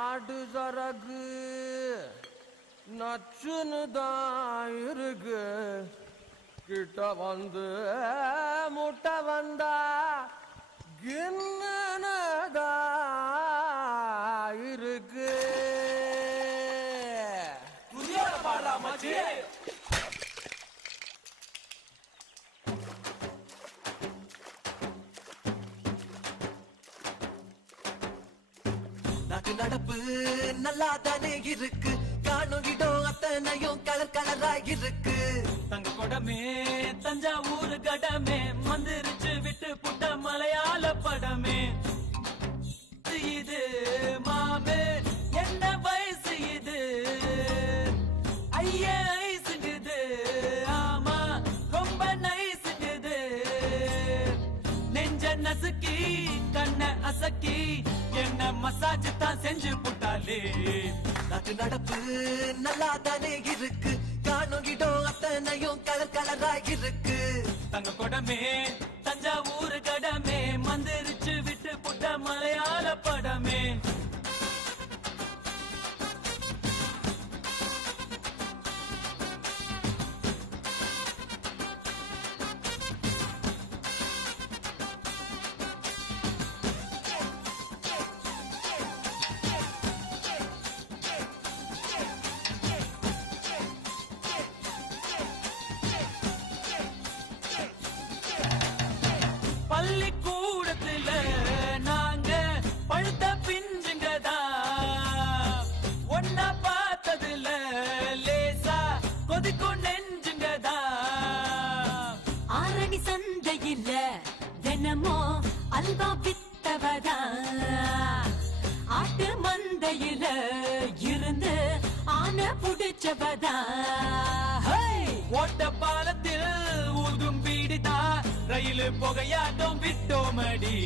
ஆடு சரகு நச்சுன்னு தான் இருக்கு கிட்ட வந்து முட்டை வந்தா கின்னதா இருக்கு துணியோட பாடுறா மச்சி. நாட்டு நடப்பு நல்லா தானே இருக்கு காணுகிடும் அத்தனையும் கலர் கலரா இருக்கு தங்க கொடமே தஞ்சாவூர் கடமே மந்திரிச்சு விட்டு புட்ட மலையாள படமே இது மாமே என்ன வயசு இது ஐயே ஐசுங்குது ஆமா ரொம்ப நைசுங்குது நெஞ்ச நசுக்கி கண்ண அசக்கி என்ன மசாஜ் தான் செஞ்சு புட்டாலே நாட்டு நடப்பு நல்லா தானே இருக்கு காணுகிடும் அத்தனையும் கலர் கலரா இருக்கு தங்க கொடமே தஞ்சாவூர் கடமே மந்திரிச்சு விட்டு புட்ட மலையாள படமே பள்ளிக்கூடத்துல நாங்க பழுத்த பிஞ்சுங்கதா ஒன்னா பார்த்ததுல லேசா கொதிக்கும் நெஞ்சுங்கதா ஆரணி சந்தையில தினமோ அல்வா வித்தவதா ஆட்டு மந்தையில இருந்து ஆன புடிச்சவதா ஓட்ட பாலத்தில் ஊதும் பீடிதா ரயில் புகையாட்டம் விட்டோமடி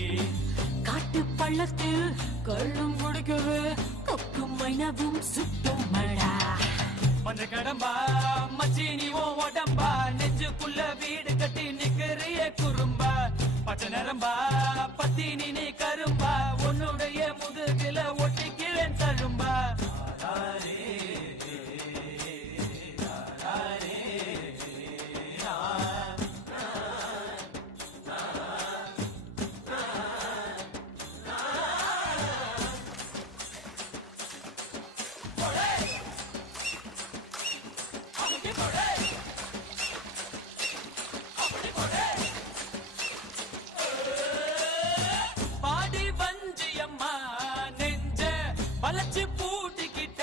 காட்டு பள்ளத்தில் கள்ளும் குடிக்கவே கொக்கும் மைனவும் சுட்டும் மழா மஞ்ச கடம்பா மச்சீனி ஓ உடம்பா நெஞ்சுக்குள்ள வீடு கட்டி நிக்கிறிய குறும்பா பச்சை நரம்பா பத்தினி நீ கரும்பா உன்னுடைய முதுகில ஒட்டிக்கிறேன் தழும்பா பாடி வஞ்சியம்மா நெஞ்ச வளைச்சு பூட்டிக்கிட்ட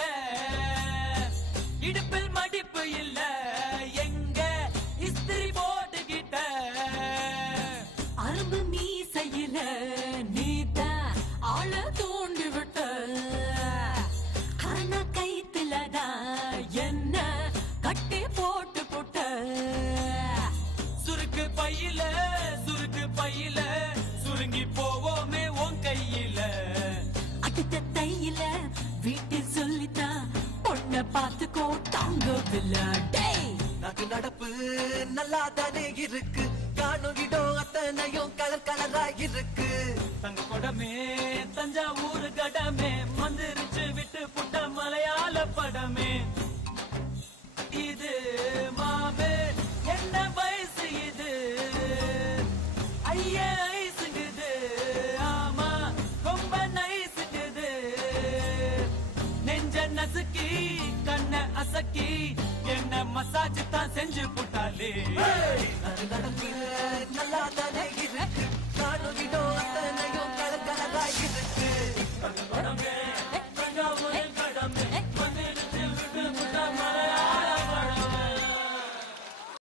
இடுப்பில் மடிப்பு இல்ல எங்க இஸ்திரி போட்டுக்கிட்ட அரும்பு மீசையில நீத்த ஆள தோண்டி விட்ட ஆனா கைத்துலதான் என்ன கட்டி போட்டு போட்ட சுருக்கு பையில சுருங்கி போவோமே உன் கையில அடுத்த தையில வீட்டில் சொல்லித்தான் பொண்ண பார்த்துக்கோ தாங்கவில்லை டேய் நாட்டு நடப்பு நல்லா தானே இருக்கு காணுகிடும் அத்தனையும் கலர் கலரா இருக்கு தங்க கொடமே தஞ்சாவூர் கடமே மந்திரிச்சு விட்டு புட்ட மலையாள படமே இது மாமே என்ன வயசு இது ஐயே ஐசுங்குது ஆமா ரொம்ப நைசுங்குது நெஞ்ச நசுக்கி கண்ண அசக்கி என்ன மசாஜ் தான் செஞ்சு புட்டாலே நாட்டு நடப்பு நல்லா தானே